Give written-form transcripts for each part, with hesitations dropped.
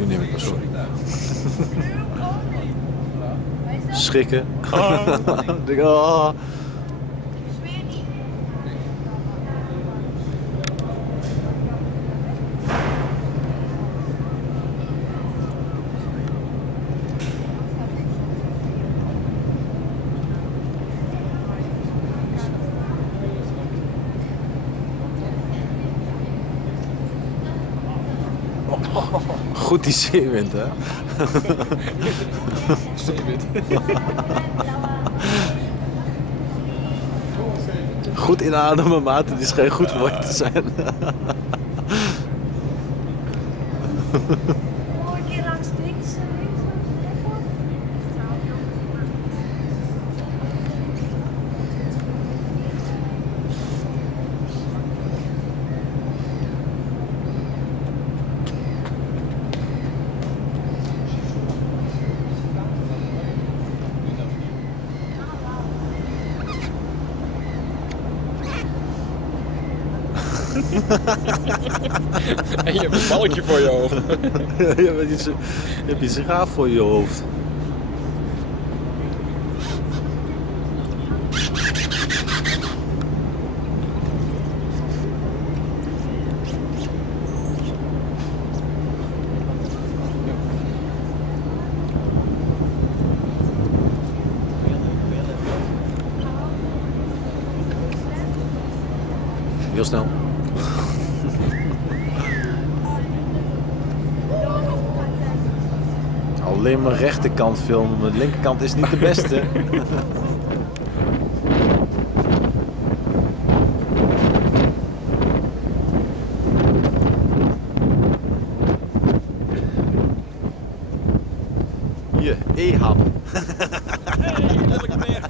Nu neem ik me sorry. Schrikken. Denk, oh. Goed die zeewind, hè? Zeewind. Goed inademen, Maarten. Die schijnt goed voor je te zijn. Een keer langs links. En je hebt een balkje voor je ogen. Je hebt iets gaaf voor je hoofd. Heel snel. Alleen mijn rechterkant filmen, mijn linkerkant is niet de beste. Hier, e-hap. Hey, letterlijk meer.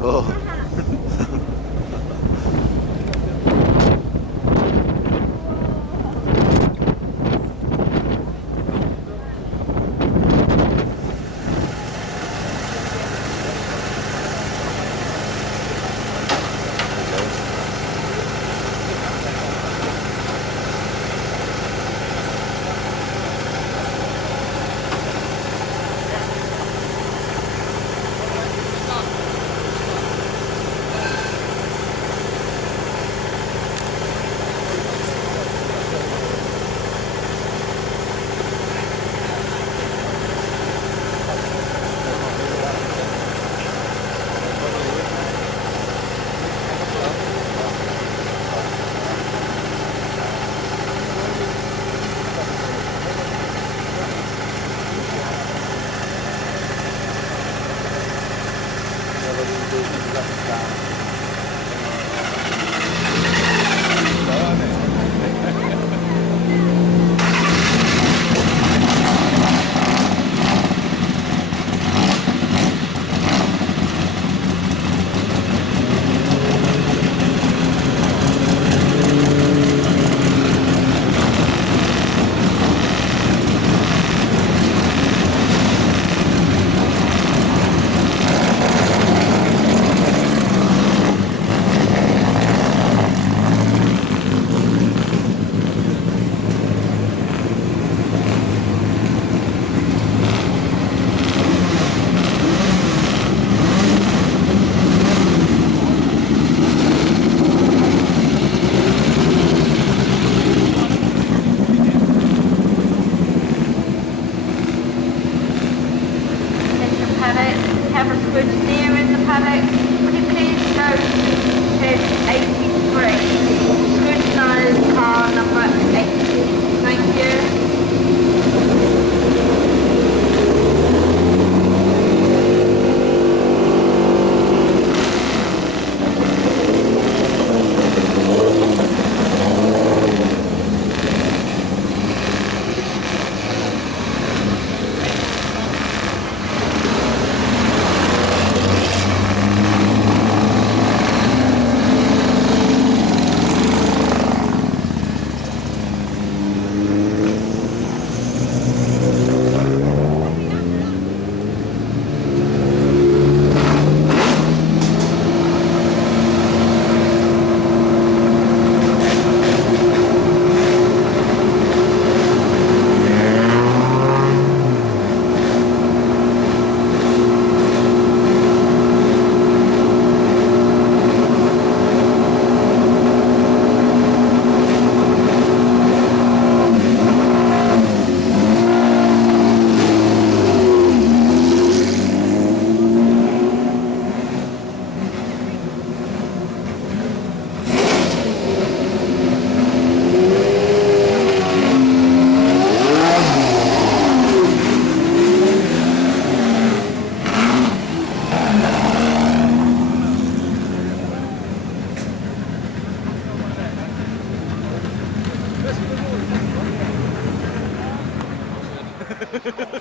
Oh.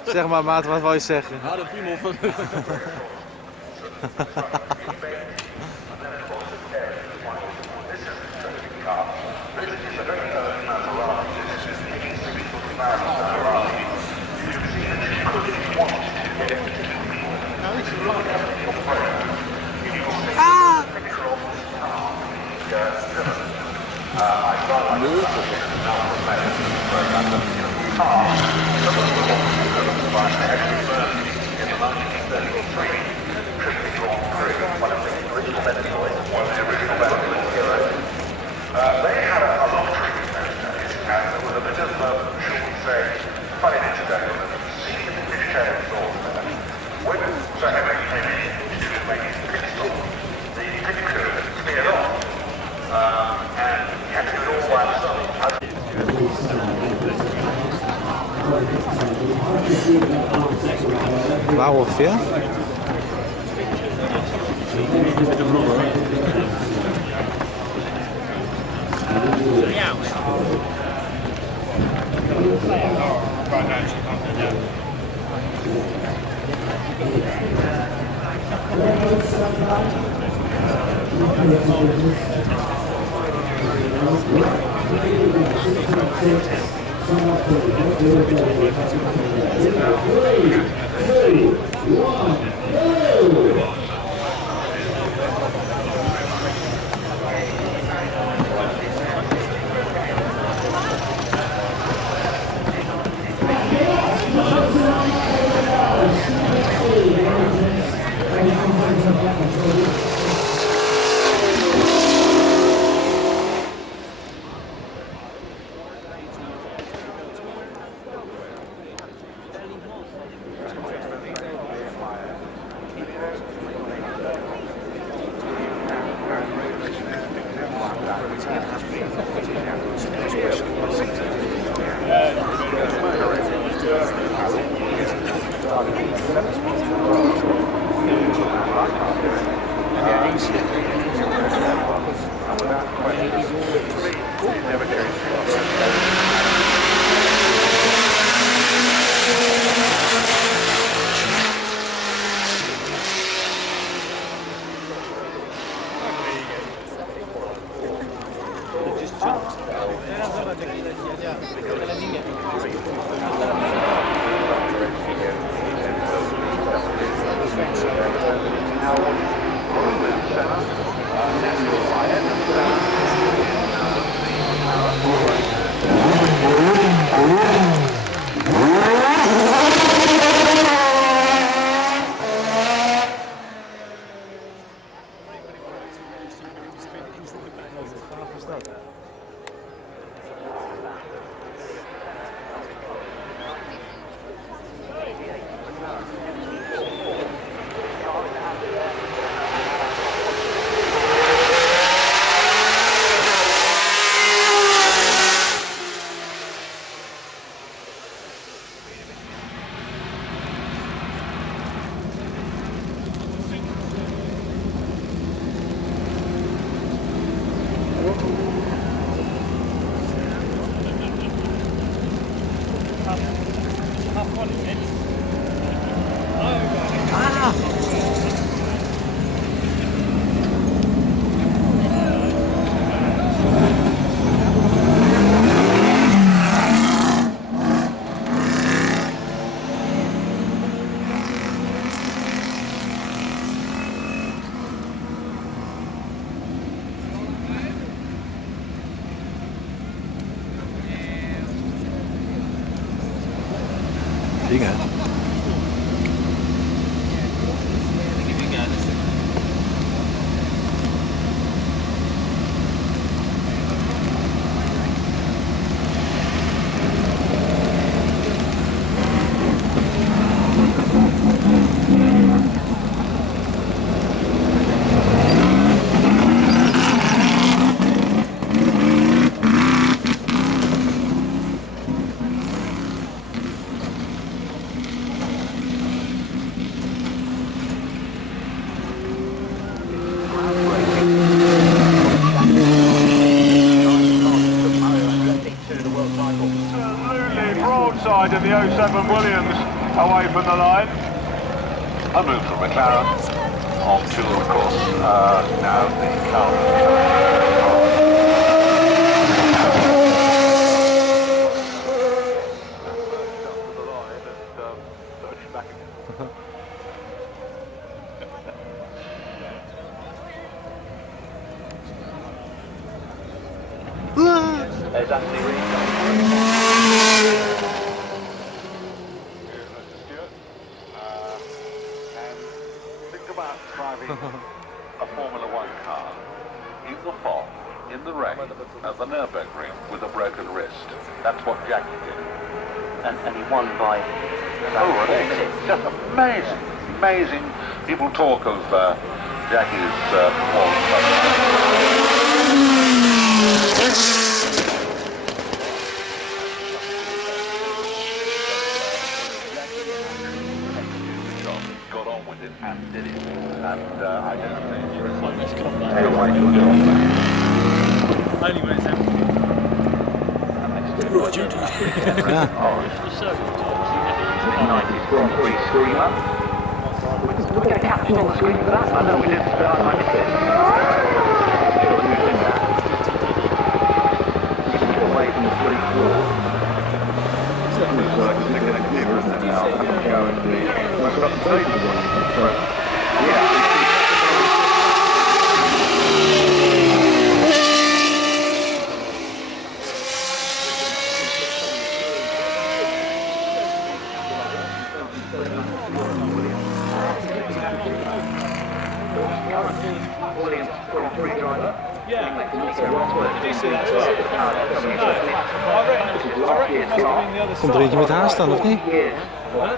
Zeg maar, Maarten, wat wil je zeggen? Harde piemel van... Waar ongeveer? Dingen. wide in the 07 Williams away from the line. A move from McLaren on to, of course, now the car. There's Anthony Reid. And think about driving a Formula One car in the fog, in the rain, at the Nürburgring with a broken wrist. That's what Jackie did. And he won by it's just amazing, amazing. People talk of Jackie's performance. Got on with it and did it, and I don't think Only when it's empty. Roof duty. Mid-90s Grand Prix screamer. We'll get a caption on the screen for that. I know we did, I missed it. Away from the street floor. Looks like it's going to clear, isn't it now? I'm going to go and we've got the safety one. Yeah. Komt er eentje met haar staan, of niet?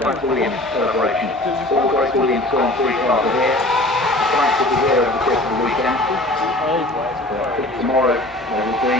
Frank Williams celebration. All Grace Williams Grand Prix cars are here. Frank will be here over the course of the weekend. Tomorrow there will be.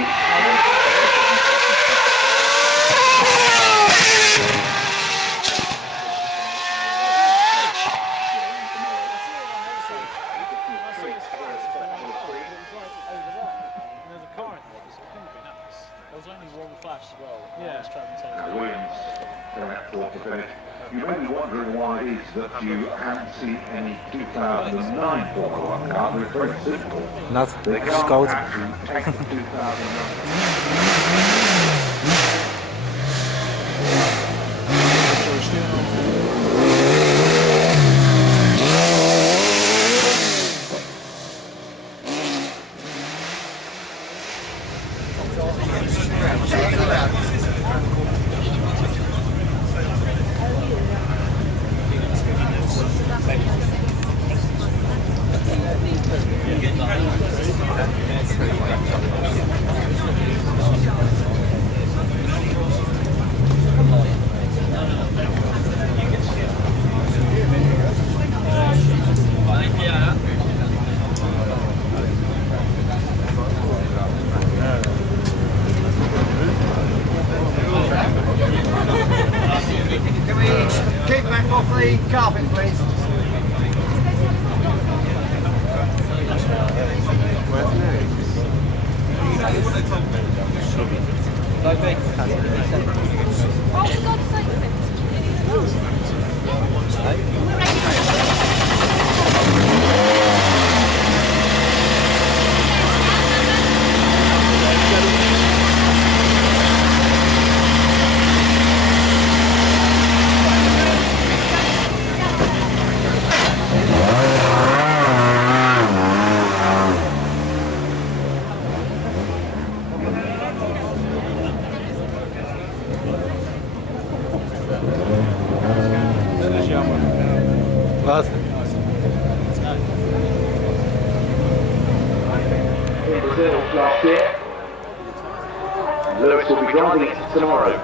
You may be wondering why it is that you haven't seen any 2009 Formula One car, but it's very simple. Nat, They het is can't koud. actually take the 2009. Keep back off the carpet, please. Oh, for God's sake. Wat? In Brazil last year, Lewis will be driving it tomorrow.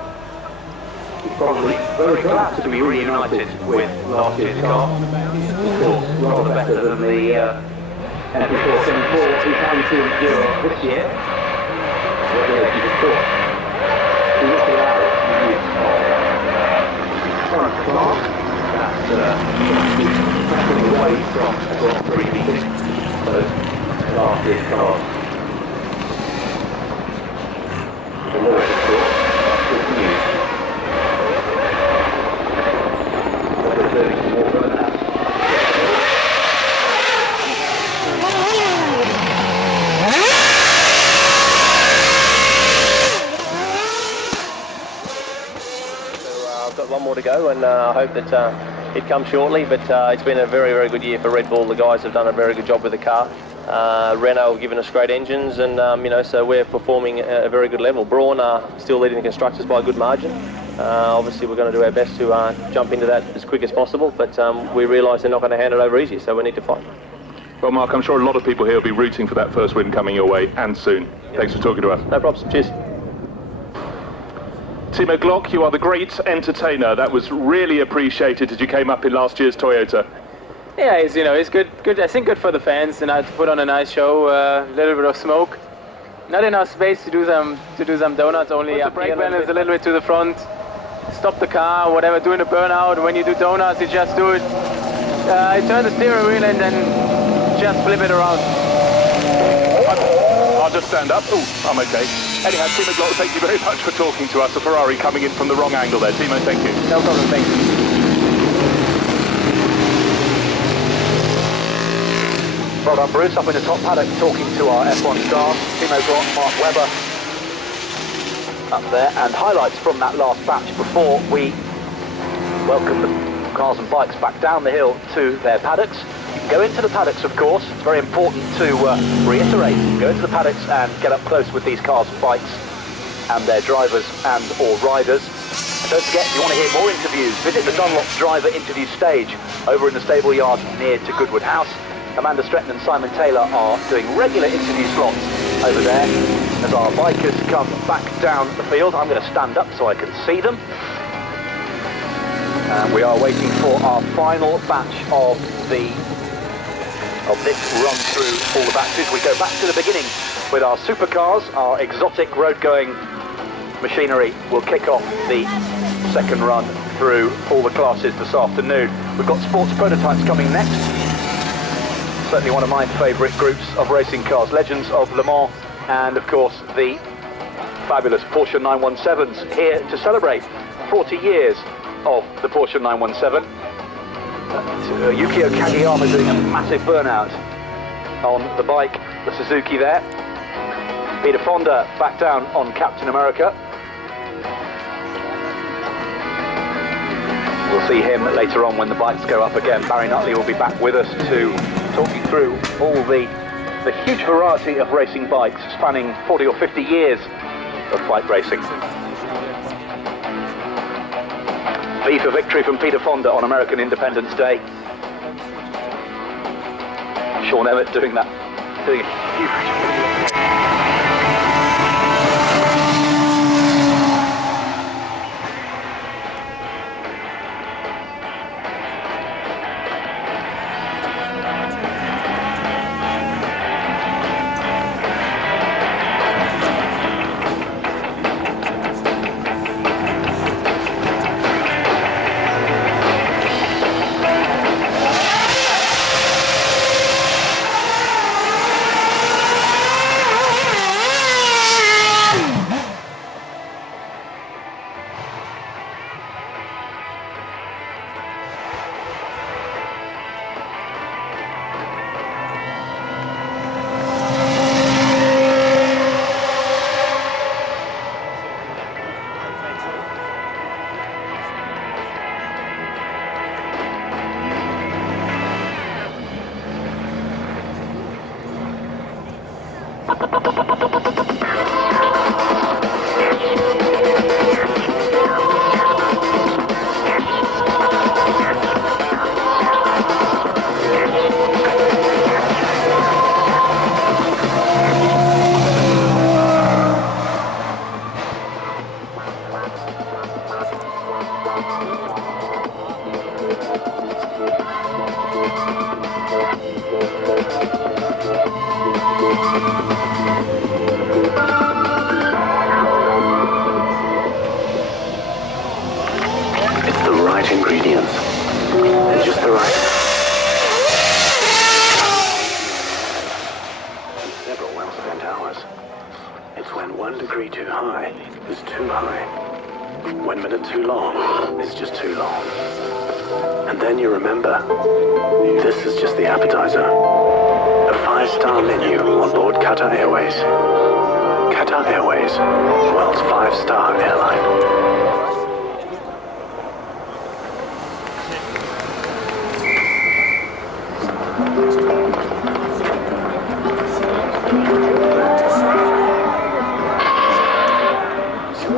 He's probably very glad to be reunited with last year's car. Of course, rather better than the MP474 he's having to endure this year. Whether he thought he looked at the use of current class. That's away from a Grand Prix meeting, so last year's cars. The Lewis, of course, that's good news. lot more to go, and I hope that it comes shortly. But it's been a very, very good year for Red Bull. The guys have done a very good job with the car. Renault have given us great engines, and so we're performing at a very good level. Braun are still leading the constructors by a good margin. Obviously, we're going to do our best to jump into that as quick as possible, but we realise they're not going to hand it over easy, so we need to fight. Well, Mark, I'm sure a lot of people here will be rooting for that first win coming your way, and soon. Thanks for talking to us. No problems. Cheers. Timo Glock, you are the great entertainer. That was really appreciated as you came up in last year's Toyota. Yeah, it's good. I think good for the fans, and to put on a nice show, a little bit of smoke. Not enough space to do some donuts. Only the brake van is a little bit to the front. Stop the car, whatever. Doing a burnout. When you do donuts, you just do it. You turn the steering wheel and then just flip it around. I'll just stand up. Oh, I'm okay. Anyhow, Timo Glock, thank you very much for talking to us. A Ferrari coming in from the wrong angle there. Timo, thank you. No problem. Thank you. Well done, Bruce, up in the top paddock talking to our F1 stars, Timo Glock, Mark Webber up there, and highlights from that last batch before we welcome the cars and bikes back down the hill to their paddocks. You can go into the paddocks, of course. It's very important to reiterate. Go into the paddocks and get up close with these cars and bikes and their drivers and or riders. And don't forget, if you want to hear more interviews, visit the Dunlop driver interview stage over in the stable yard near to Goodwood House. Amanda Stretton and Simon Taylor are doing regular interview slots over there as our bikers come back down the field. I'm going to stand up so I can see them. And we are waiting for our final batch of this run through all the batches. We go back to the beginning with our supercars. Our exotic road-going machinery will kick off the second run through all the classes this afternoon. We've got sports prototypes coming next. Certainly one of my favourite groups of racing cars, legends of Le Mans, and of course the fabulous Porsche 917s here to celebrate 40 years of the Porsche 917. Yukio Kageyama doing a massive burnout on the bike, the Suzuki there. Peter Fonda back down on Captain America. We'll see him later on when the bikes go up again. Barry Nutley will be back with us to talk you through all the huge variety of racing bikes spanning 40 or 50 years of bike racing. V for victory from Peter Fonda on American Independence Day. Sean Emmett doing a huge...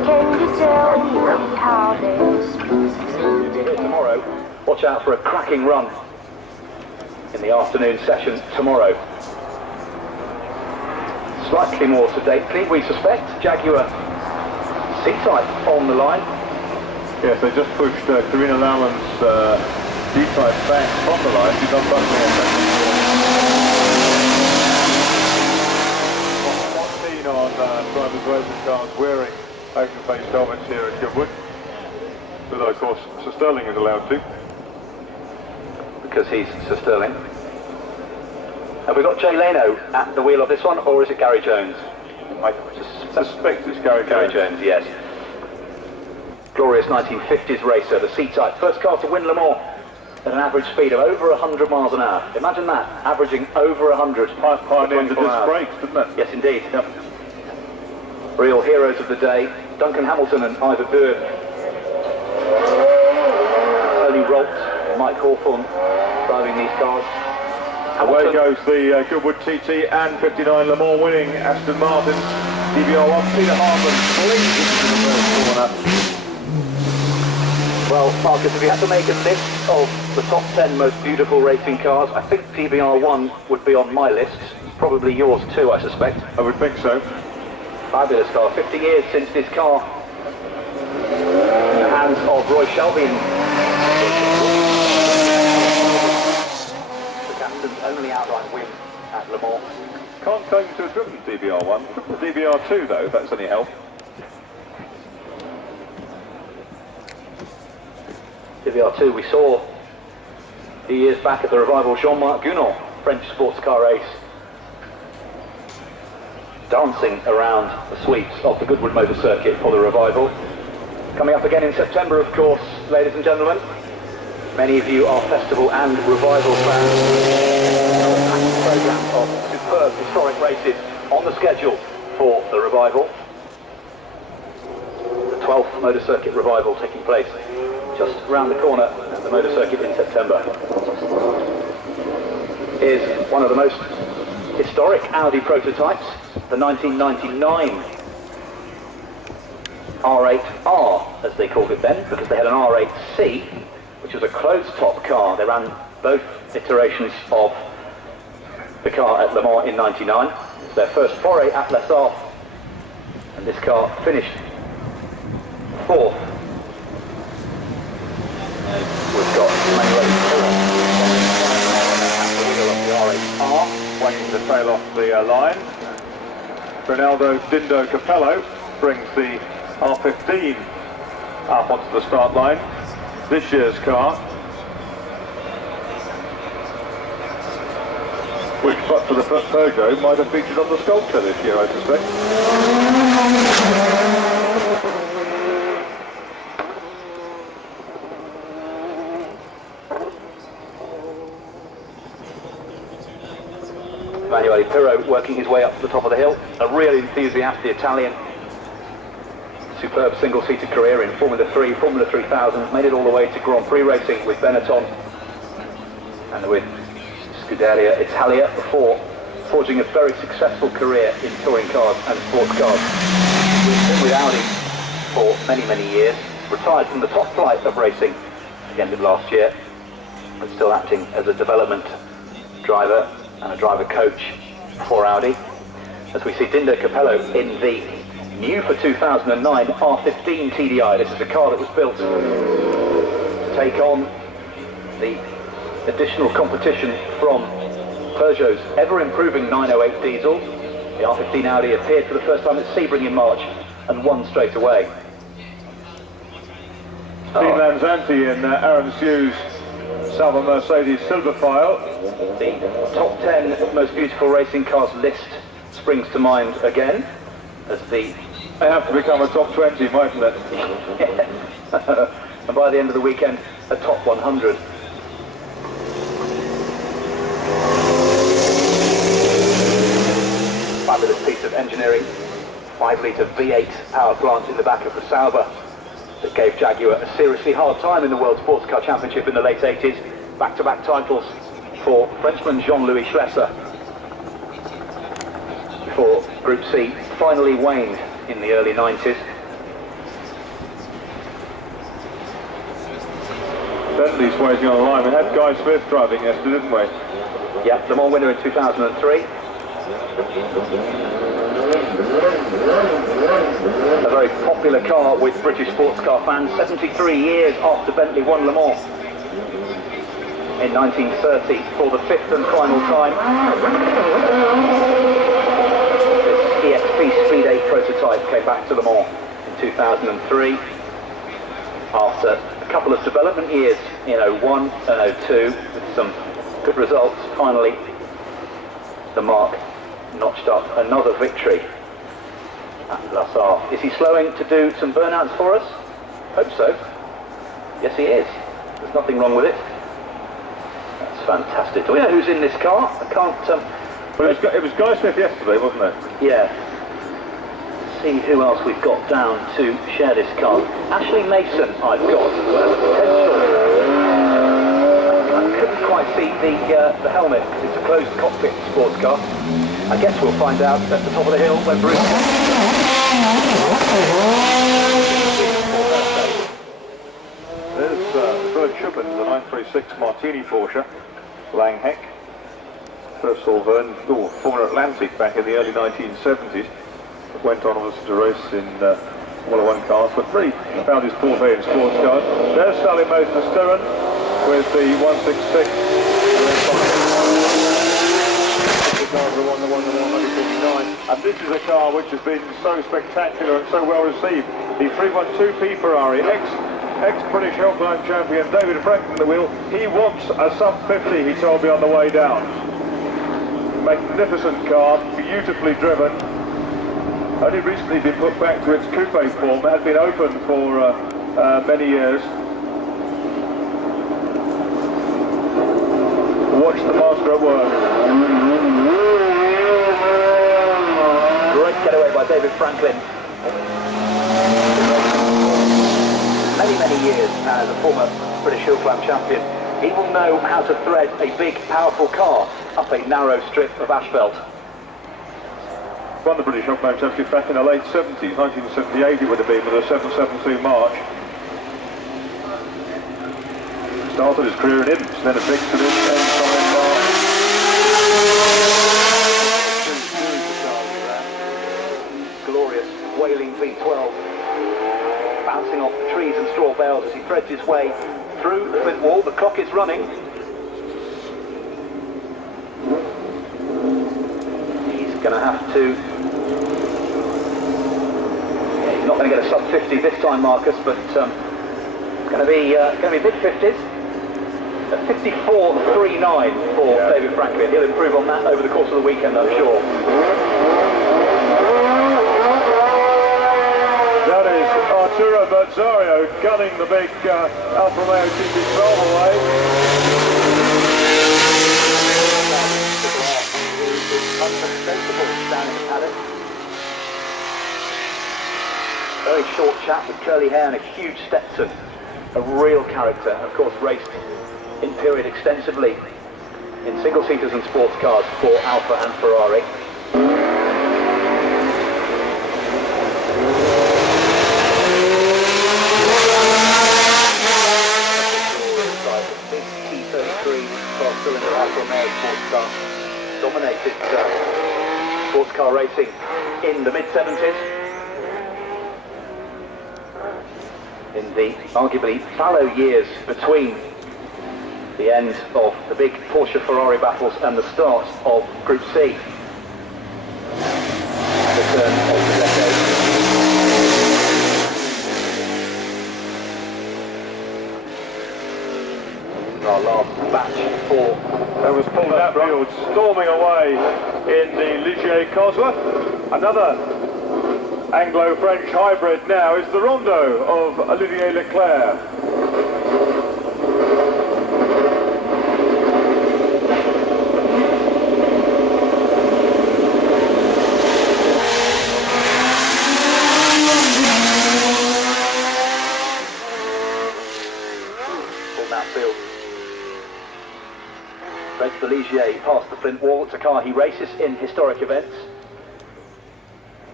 Can you tell me how this Tomorrow, watch out for a cracking run in the afternoon session tomorrow. Slightly more sedately, we suspect. Jaguar C-Type on the line. Yes, they just pushed Karina Lauman's D-Type back from the line. She's unbuckling a second. Not keen on drivers' racing cars wearing open-face helmets here at Goodwood. Although, of course, Sir Sterling is allowed to. Because he's Sir Sterling. Have we got Jay Leno at the wheel of this one, or is it Gary Jones? I suspect it's Gary Jones, yes. Glorious 1950s racer, the C-Type. First car to win Le Mans at an average speed of over 100 miles an hour. Imagine that, averaging over 100. Pioneered the disc brakes, didn't it? Yes, indeed. Yep. Real heroes of the day, Duncan Hamilton and Ivor Bird. Tony Rolt, Mike Hawthorne driving these cars. Away goes the Goodwood TT and 59 Le Mans winning Aston Martin DBR1. Peter Hartman flings into the first corner. Well, Marcus, if you had to make a list of the top 10 most beautiful racing cars, I think PBR1 would be on my list. Probably yours too, I suspect. I would think so. Fabulous car. 50 years since this car in the hands of Roy Shelby. The captain's only outright win at Le Mans. Can't claim to have driven DBR1. Driven the DBR2 though, if that's any help. DBR2 we saw a few years back at the revival Jean-Marc Gounod French sports car race, dancing around the sweeps of the Goodwood Motor Circuit for the revival. Coming up again in September, of course, ladies and gentlemen. Many of you are festival and revival fans. A programme of superb historic races on the schedule for the revival. The 12th Motor Circuit revival taking place just around the corner at the Motor Circuit in September. Is one of the most historic Audi prototypes, the 1999 R8R, as they called it then, because they had an R8C, which was a closed-top car. They ran both iterations of the car at Le Mans in '99. It's their first foray at Les Arts, and this car finished fourth. We've got Manuel the R8R, Waiting to tail off the line. Ronaldo Dindo Capello brings the R15 up onto the start line. This year's car, which but for the Peugeot might have featured on the Sculptor this year, I suspect. Emanuele Pirro working his way up to the top of the hill. A real enthusiast, the Italian. Superb single-seater career in Formula 3, Formula 3000, made it all the way to Grand Prix racing with Benetton and with Scuderia Italia before forging a very successful career in touring cars and sports cars. He's been with Audi for many, many years, retired from the top flight of racing at the end of last year, but still acting as a development driver and a driver coach for Audi. As we see Dindo Capello in the new for 2009 R15 TDI. This is a car that was built to take on the additional competition from Peugeot's ever-improving 908 diesel. The R15 Audi appeared for the first time at Sebring in March and won straight away. Steve Lanzanti in Aaron Sew's Sauber Mercedes Silver File. The top 10 most beautiful racing cars list springs to mind again as the... They have to become a top 20, mightn't it? And by the end of the weekend, a top 100. Fabulous piece of engineering. 5-litre V8 power plant in the back of the Sauber that gave Jaguar a seriously hard time in the World Sports Car Championship in the late 80s. Back-to-back titles for Frenchman Jean-Louis Schlesser. Before Group C finally waned in the early 90s. Bentley's waiting on the line. We had Guy Smith driving yesterday, didn't we? Yeah, Le Mans winner in 2003. A very popular car with British sports car fans, 73 years after Bentley won Le Mans in 1930 for the 5th and final time. This EXP Speed 8 prototype came back to Le Mans in 2003 after a couple of development years in 01 and 02 with some good results. Finally, the Mark notched up another victory at La Sarre. Is he slowing to do some burnouts for us? Hope so. Yes, he is. There's nothing wrong with it. That's fantastic. Do we know who's in this car? I can't... Well, it was Guy Smith yesterday, wasn't it? Yeah. See who else we've got down to share this car. Ashley Mason, I've got. I couldn't quite see the helmet because it's a closed cockpit sports car. I guess we'll find out at the top of the hill when Bruce... There's Bert Schuppen, the 936 Martini Porsche, Langheck. First former Atlantic back in the early 1970s. Went on obviously to race in Formula 1 cars, but really found his forte in sports cars. There's Sally Moster Stirren with the 166. And this is a car which has been so spectacular and so well received. The 312P Ferrari, ex-British Hellclimb champion David Franklin at the wheel. He wants a sub 50, he told me on the way down. Magnificent car, beautifully driven. Only recently been put back to its coupe form. It had been open for many years. Watch the master at work. Great getaway by David Franklin. Many years as a former British Hill Climb champion, he will know how to thread a big, powerful car up a narrow strip of asphalt. Won the British Hill Climb Championship back in the late 70s, 1978 it would have been, with a 772 March. Started his career in Imps, then a fixed to this same March. Glorious wailing V12, bouncing off the trees and straw bales as he threads his way through the flint wall. The clock is running. He's going to have to... He's not going to get a sub 50 this time, Marcus, but it's going to be big 50s. 54.39 for David Franklin. He'll improve on that over the course of the weekend, I'm sure. That is Arturo Berzario gunning the big Alfa Romeo TB12 away. Very short chap with curly hair and a huge Stetson. A real character, of course raced in period extensively in single-seaters and sports cars for Alfa and Ferrari. Big T33 12-cylinder Alfa Romeo sports car dominated sports car racing in the mid-70s. In the arguably fallow years between the end of the big Porsche-Ferrari battles and the start of Group C. At the turn of the decade. Our last batch for... There was Paul Datfield storming away in the Ligier Cosworth. Another Anglo-French hybrid now is the Rondo of Olivier Leclerc. Reds the Ligier past the flint wall. It's a car he races in historic events.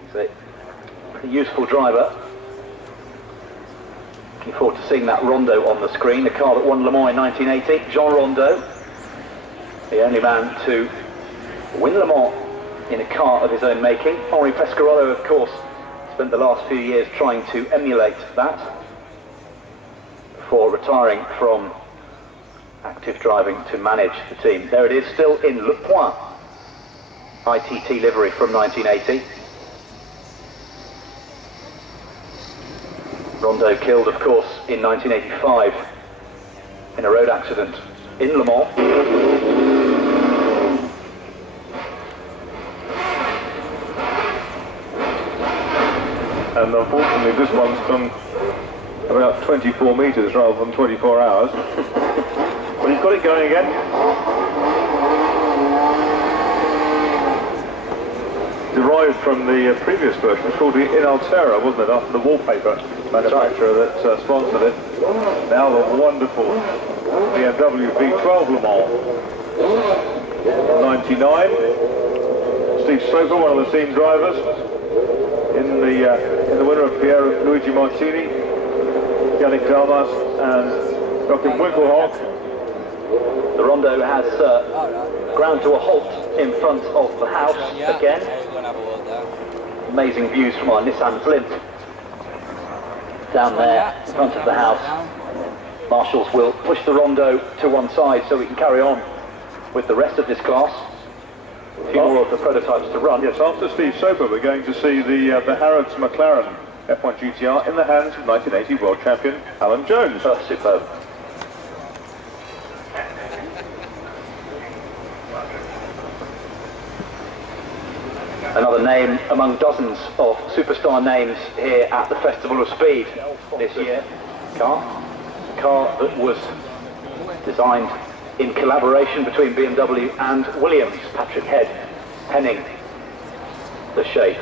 He's a useful driver. Looking forward to seeing that Rondo on the screen, the car that won Le Mans in 1980. Jean Rondo, the only man to win Le Mans in a car of his own making. Henri Pescarolo, of course, spent the last few years trying to emulate that before retiring from active driving to manage the team. There it is, still in Le Point, ITT livery from 1980. Rondo killed, of course, in 1985 in a road accident in Le Mans. And unfortunately this one's done about 24 metres rather than 24 hours. Well, you've got it going again. Derived from the previous version, it's called the In Altera, wasn't it, after the wallpaper manufacturer that sponsored it. Now the wonderful BMW V12 Le Mans. 99. Steve Soper, one of the team drivers, in the winner of Luigi Martini, Yannick Dalmas and Joachim Winkelhock. The Rondo has ground to a halt in front of the house again. Amazing views from our Nissan Blimp down there in front of the house. Marshals will push the Rondo to one side so we can carry on with the rest of this class. A few more of the prototypes to run. Yes, after Steve Soper, we're going to see the Harrods McLaren F1 GTR in the hands of 1980 world champion Alan Jones. Oh, superb. Another name among dozens of superstar names here at the Festival of Speed this year. A car that was designed in collaboration between BMW and Williams. Patrick Head penning the shape.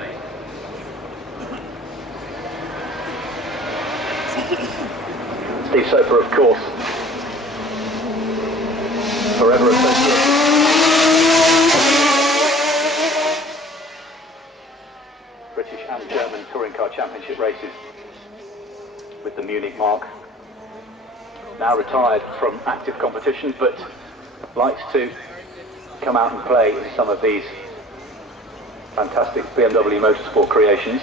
Steve Soper, of course, forever associated. British and German touring car championship races with the Munich mark. Now retired from active competition, but likes to come out and play in some of these fantastic BMW motorsport creations.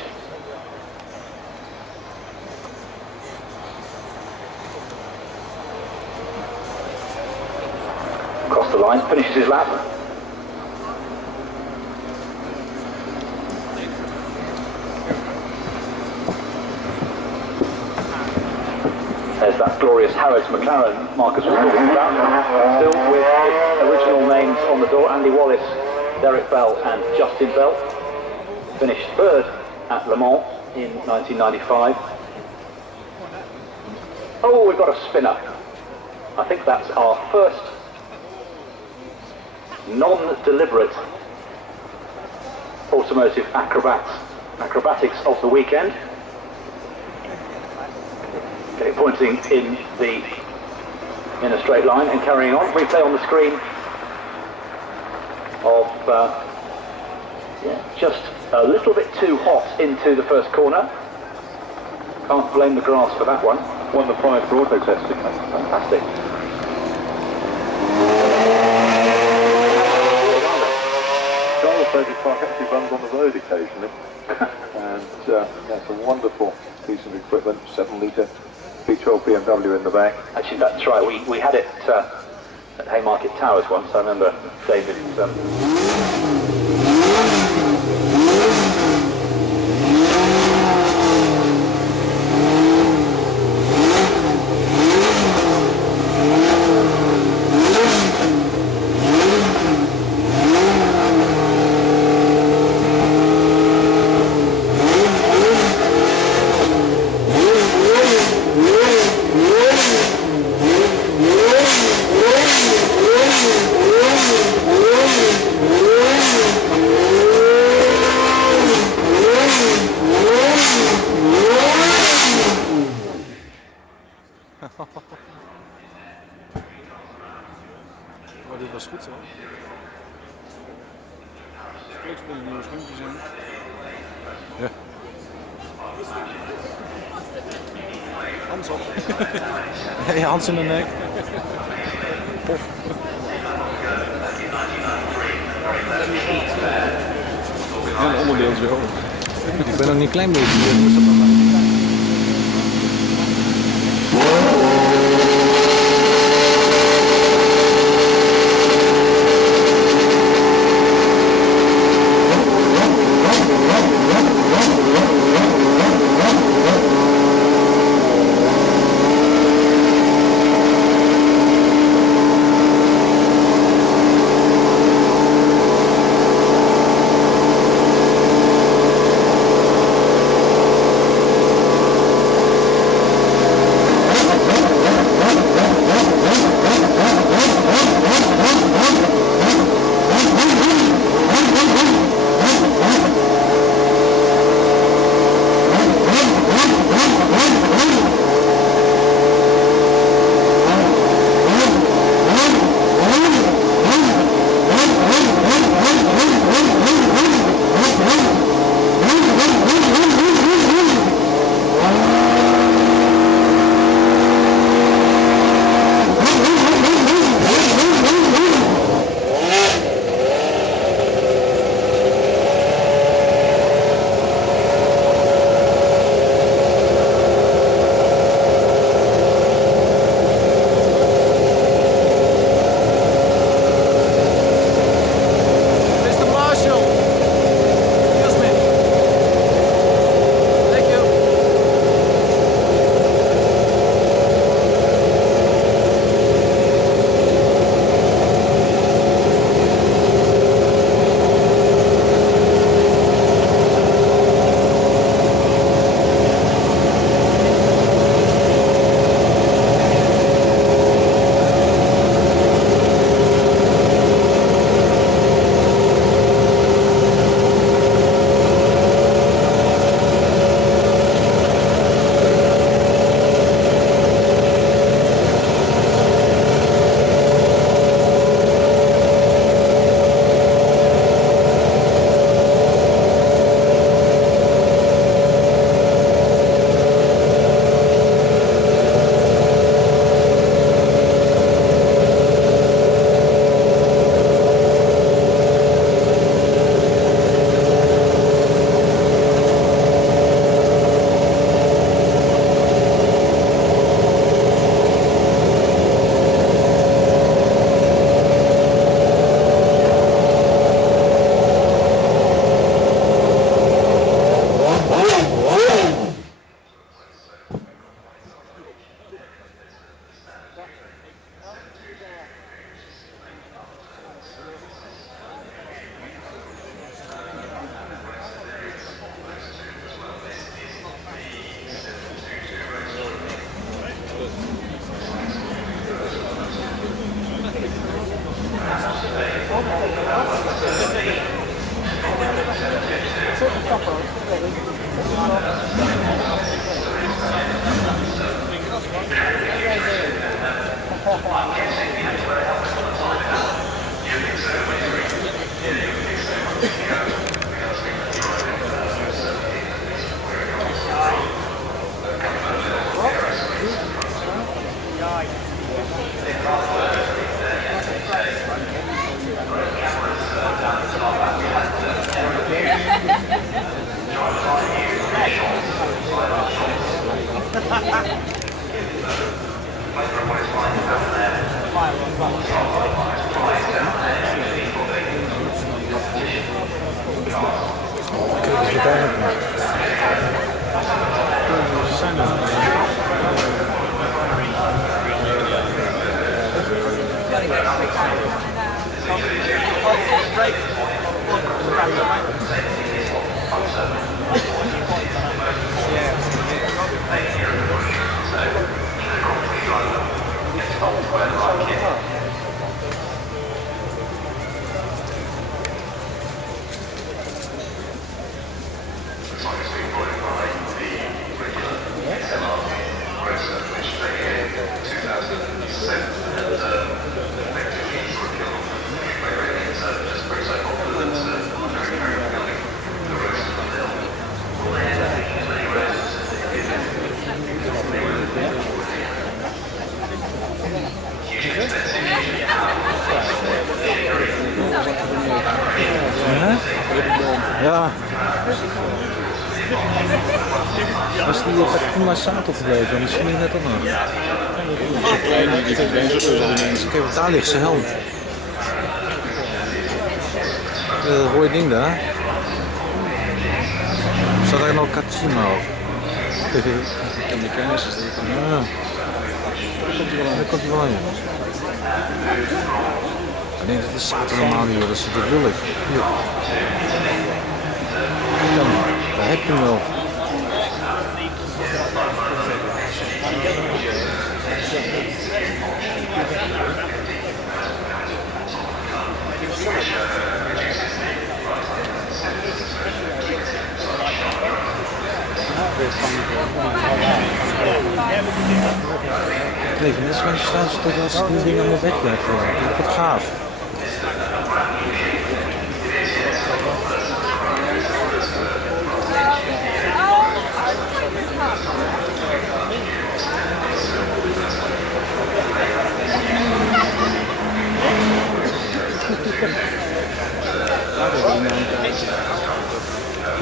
Across the line, finishes his lap. There's that glorious Harrods McLaren Marcus was talking about, still with its original names on the door: Andy Wallace, Derek Bell and Justin Bell. Finished third at Le Mans in 1995. Oh, we've got a spinner. I think that's our first non-deliberate automotive acrobatics of the weekend. Okay, pointing in a straight line and carrying on. Replay on the screen of just a little bit too hot into the first corner. Can't blame the grass for that one. Won the prize for auto testing. Fantastic. Charles says his car actually runs on the road occasionally. And that's a wonderful piece of equipment, 7-litre V12 BMW in the back. Actually, that's right. We had it at Haymarket Towers once. I remember David. Oh, dit was goed zo. Spreekspullen nieuwe schoentjes in. Ja. hands op. Je hand in de nek. Pof. Ja, een onderdeel is wel. Ik ben nog niet een klein beetje. Om naar Sato te blijven, misschien net ook nog. Kijk, want daar ligt zijn helm. Dat rode ding daar. Staat daar nou Kachima op? En de kennis is dat. Ja. Daar komt hij wel in. Ik denk dat het Sato normaal niet, dat wil ik. Hier. Daar heb je hem wel. Nee, net zo staan ze tot als die dingen aan de weg blijft. Dat wordt gaaf.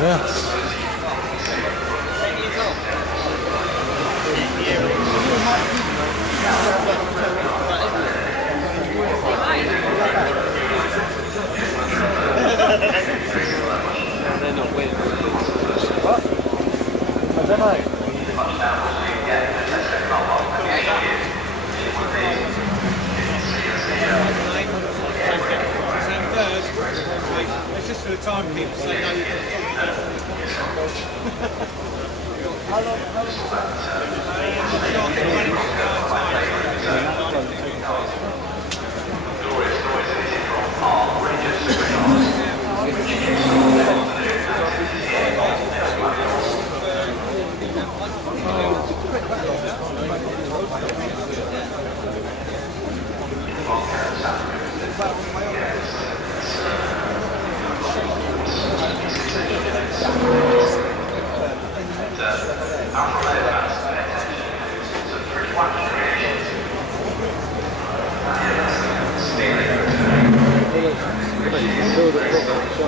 Ja. It's just for the timekeepers, so they know you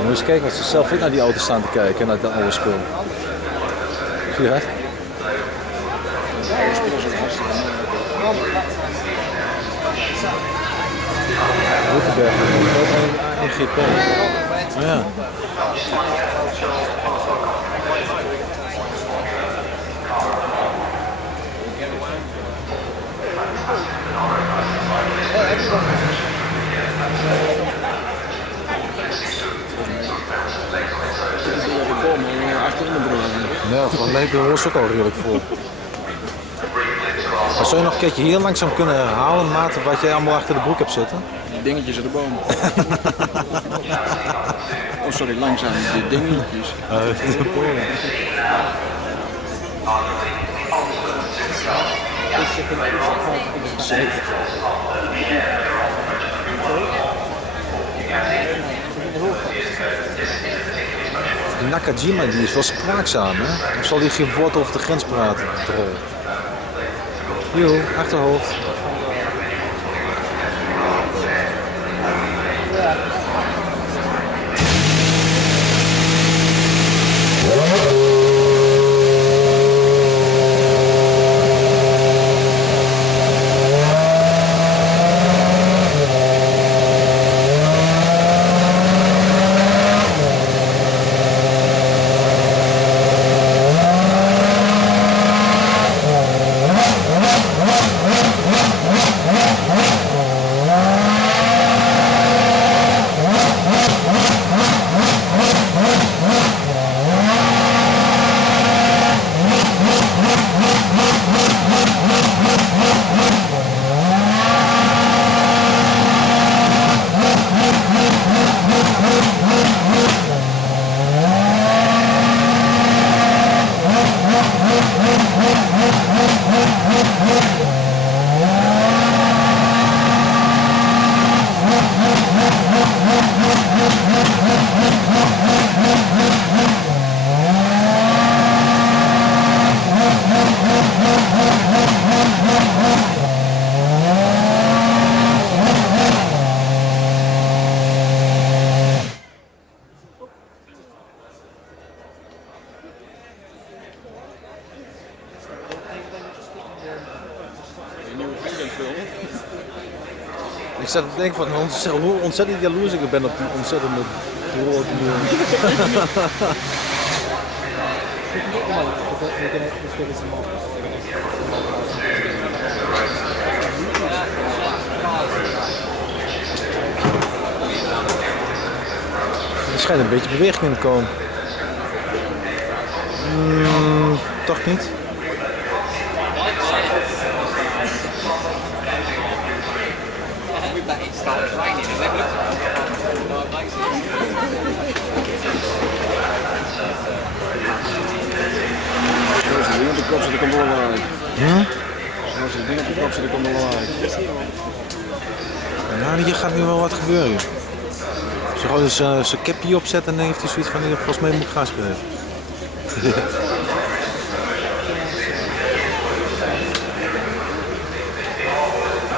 Moet eens kijken wat ze zelf ook naar die auto staan te kijken en naar dat oude spul. Zie je dat? Roetenberg, een GP. Ja. Ja, van Leken was ook al redelijk vol. Maar zou je nog een keertje hier langzaam kunnen herhalen, Maarten, wat jij allemaal achter de broek hebt zitten? Die dingetjes aan de boom. Oh sorry, langzaam, die dingetjes. Zeker. Die Nakajima die is wel spraakzaam, hè? Of zal hij geen woord over de grens praten? Jo, achterhoofd. filmen. Ik zat te denken van hoe ontzettend jaloers ik ben op die ontzettende brood. Er schijnt een beetje beweging in te komen. Toch niet? Als je ding op de kop zit, dan komt er wel uit. Als je ding op de kop zit, dan komt er wel uit. Nou, hier gaat nu wel wat gebeuren. Als je gewoon zijn capje opzet en dan heeft hij zoiets van, volgens mij moet ik gas geven.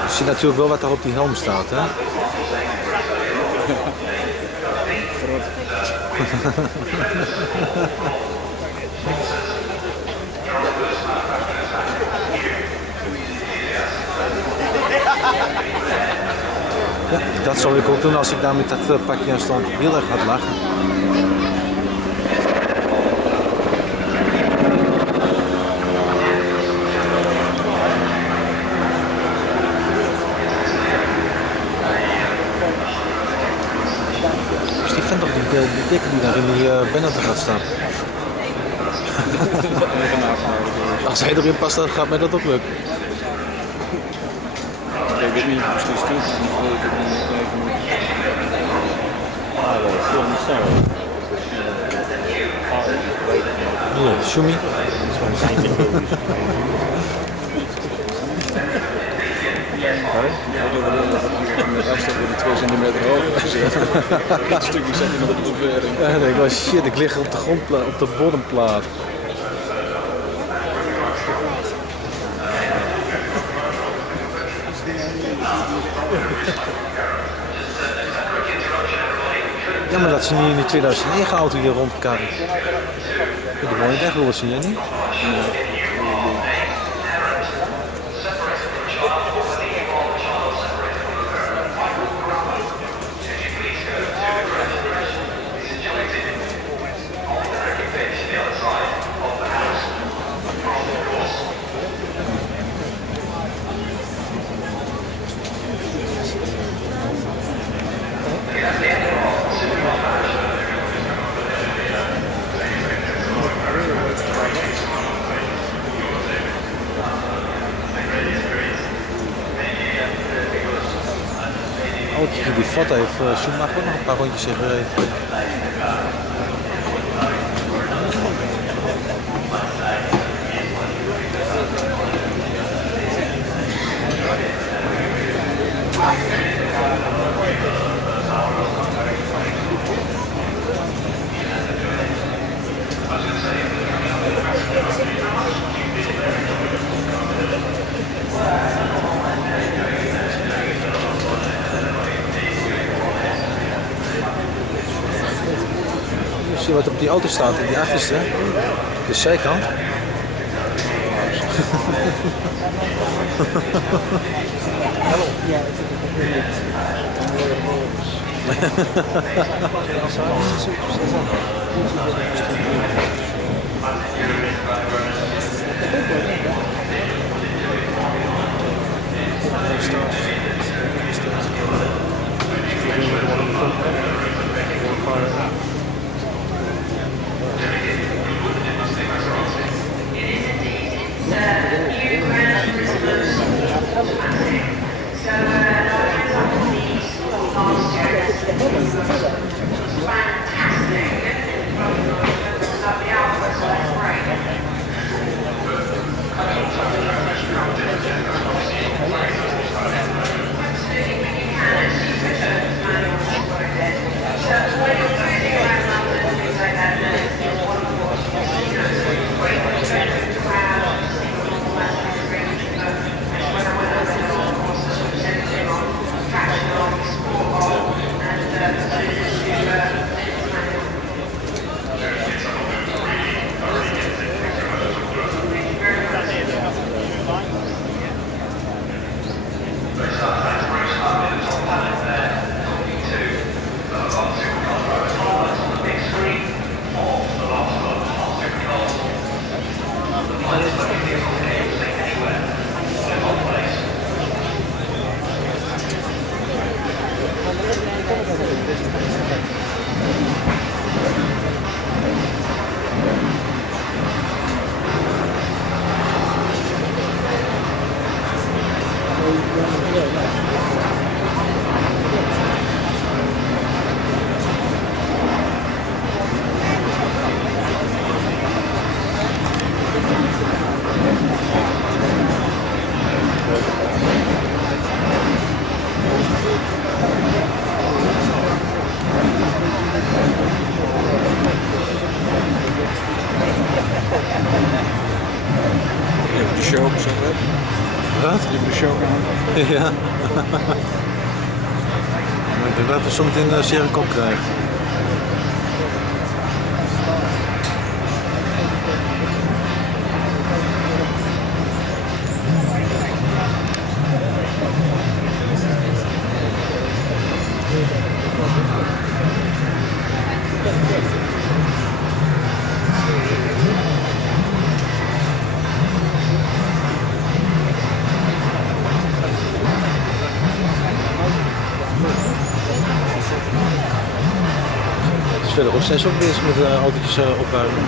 Je ziet natuurlijk wel wat er op die helm staat, hè? Ja, dat zou ik ook doen als ik daar met dat pakje aan stond. Heel erg hard lachen. Is die vent toch die dikke die daar in die Bennetten gaat staan? Als hij erin past, dan gaat mij dat ook lukken. Ik weet niet, misschien stil. Ik heb niet even moeten. Hier, Shumi. Met afstand wordt 2 centimeter hoger gezet. Dit stukje zet je nog op de vering. Ja, ik denk, shit, ik lig op de grondplaat, op de bodemplaat. Jammer dat ze niet in die 2009 auto hier rondkarren. Die wil je echt willen zien, hè, niet? Die foto heeft Schumacher ook nog een paar rondjes in gereden. Zie je wat op die auto staat, in die achterste, de zijkant. show of zo, hè? Wat? Liever de show aan. Ja. Maar ik denk dat we zometeen een serie kop krijgen. Verder ook steeds ook bezig met autootjes opruimen.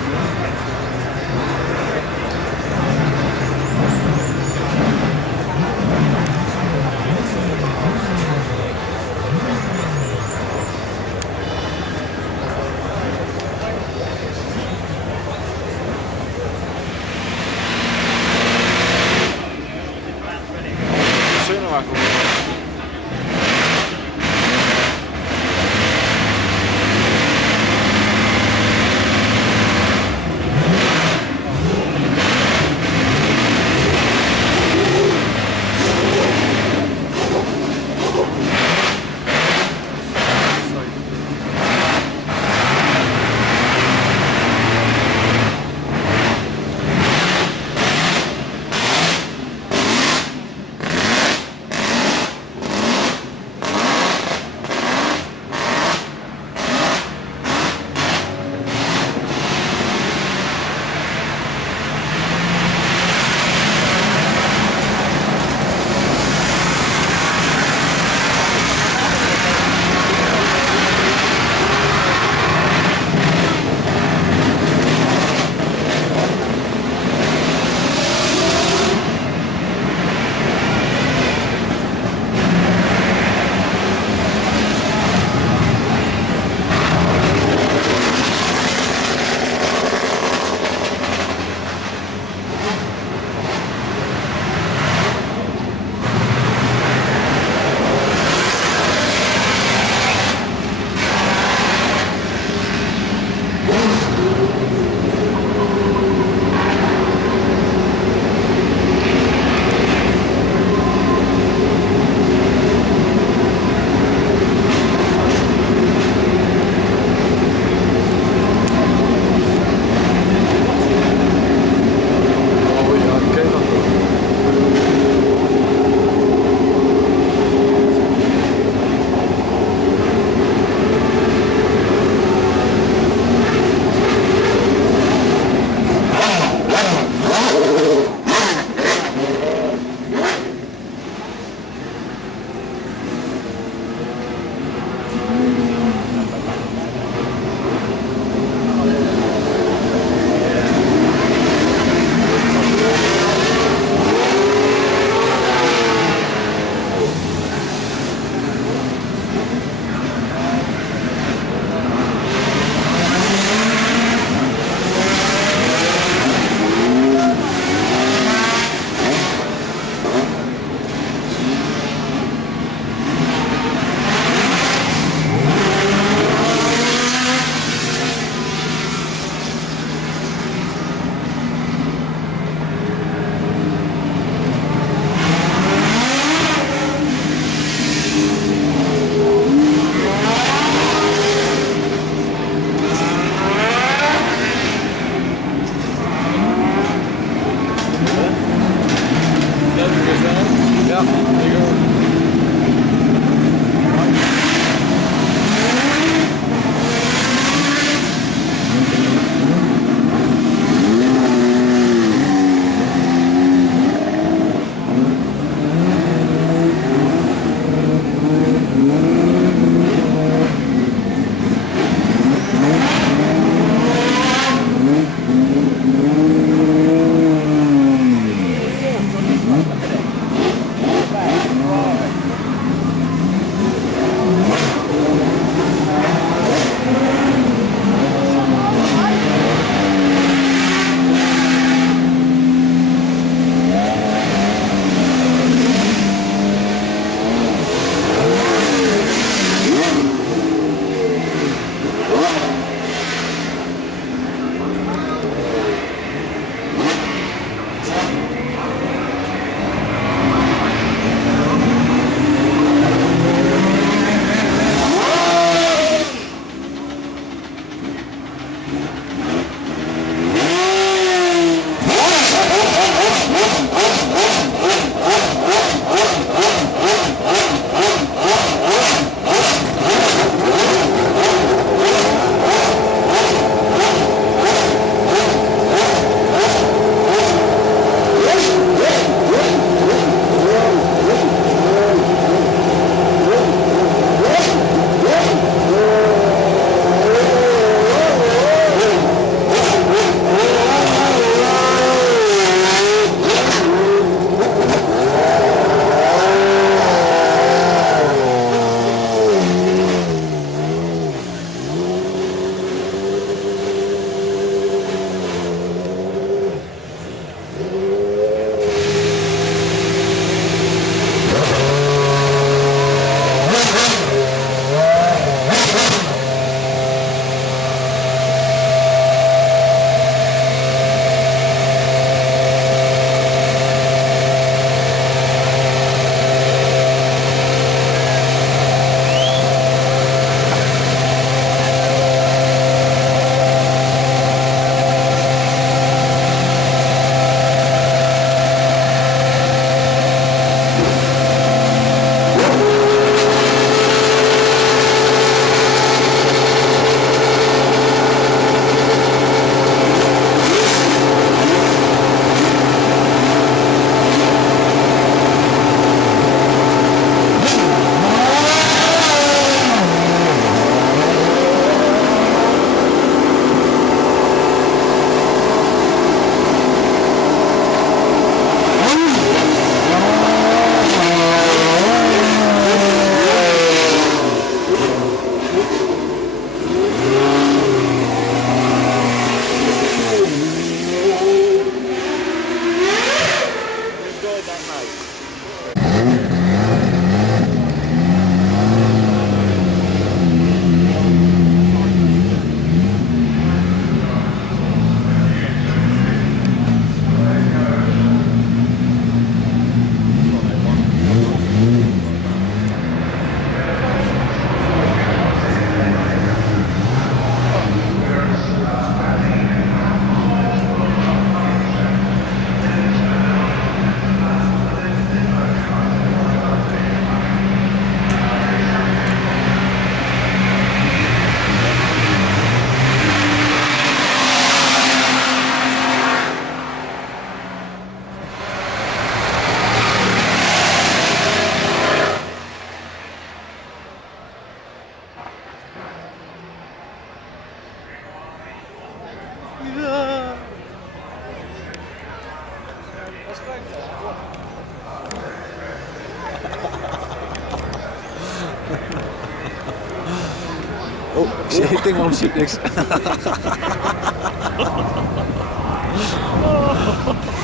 Oh, ik denk waarom zie ik niks.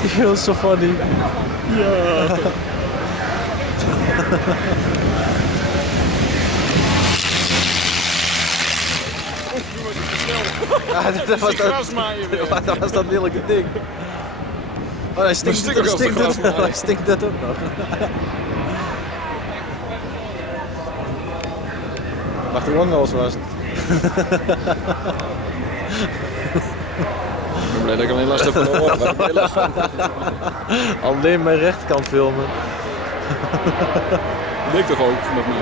Heel so funny. Ja. Ja, dat was dat lelijke ding. Oh, hij stinkt dat ook nog. Mag de wangels was het. Ik ben blij dat ik alleen last heb van de oren. Alleen mijn rechterkant filmen. Dat deed ik toch ook vanaf nu.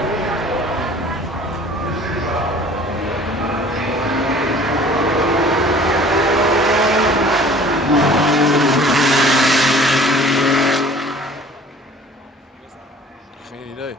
Geen idee.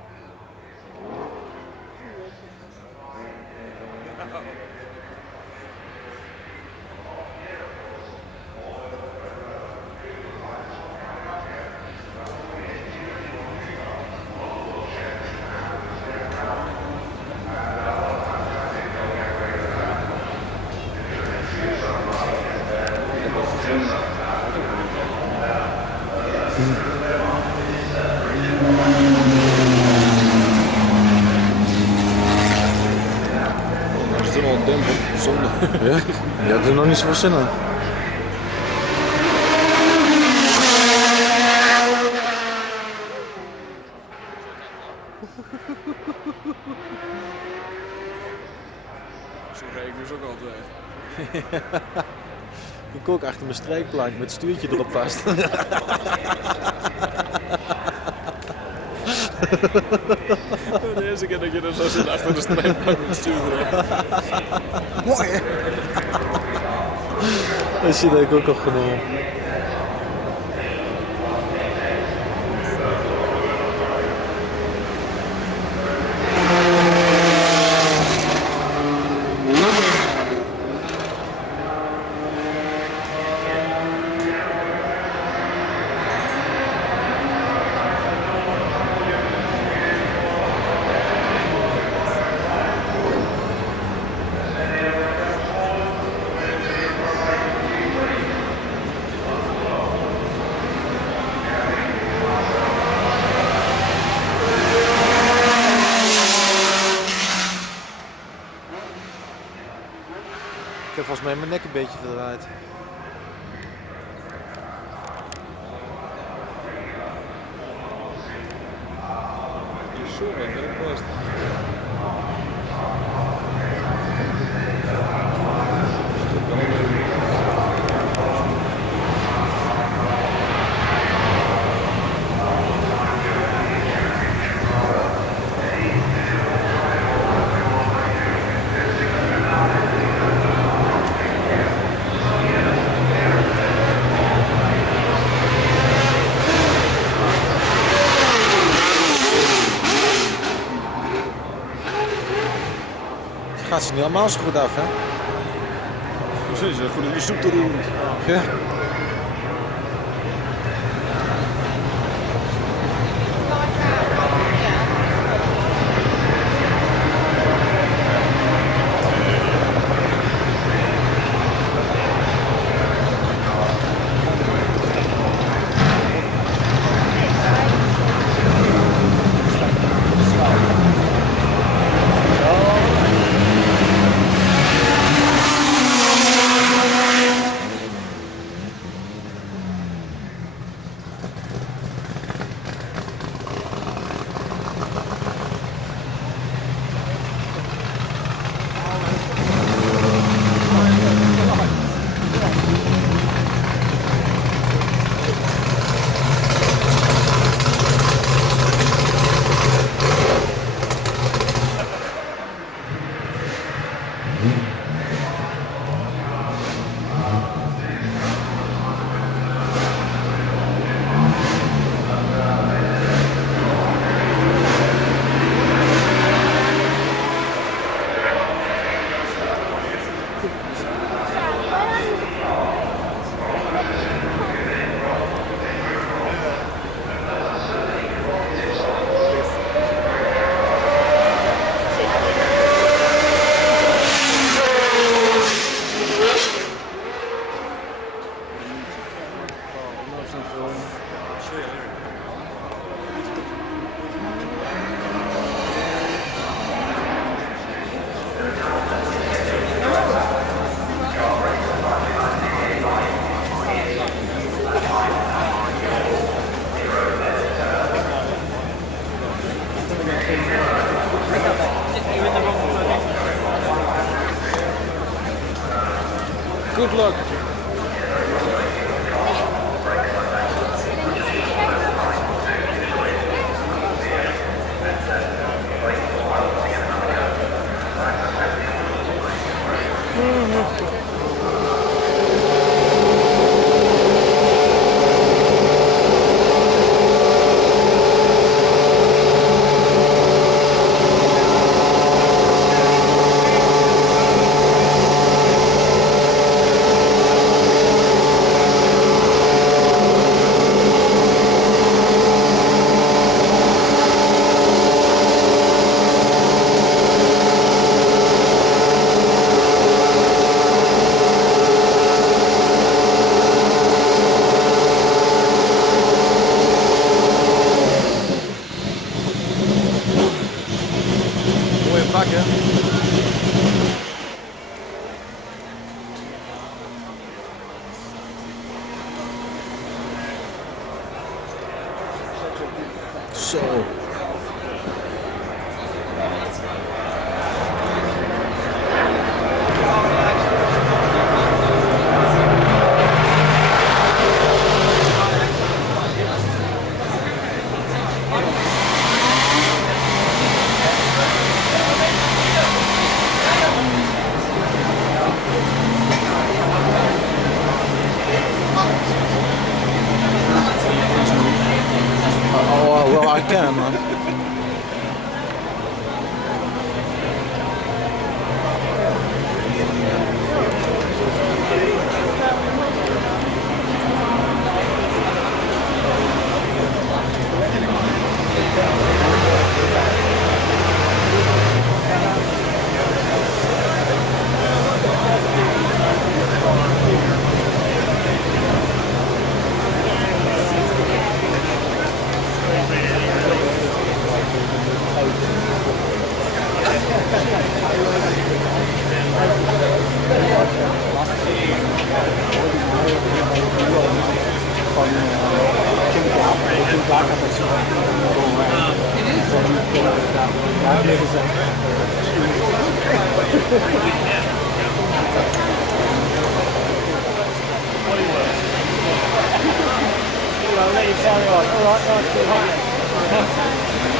Er zit er wel een demper, zonde. Ja? Je hebt er nog niet zoveel zin in. Zo rijd ik dus ook altijd. Ik ook achter mijn strijkplank met het stuurtje erop vast. De eerste keer dat je er zo zit achter de strijkplank met het stuur erop. Mooi hè? Dat zie ik ook opgenomen. Ik heb volgens mij mijn nek een beetje verdraaid. Sorry, dat ik best. Gaat ze niet allemaal zo goed af, hè? Precies, goed in die soep te roeren. Ja. Good luck. Mooie pakken. Zo. Oh, well, I can, man. I'll let you carry on. All right, nice to meet you.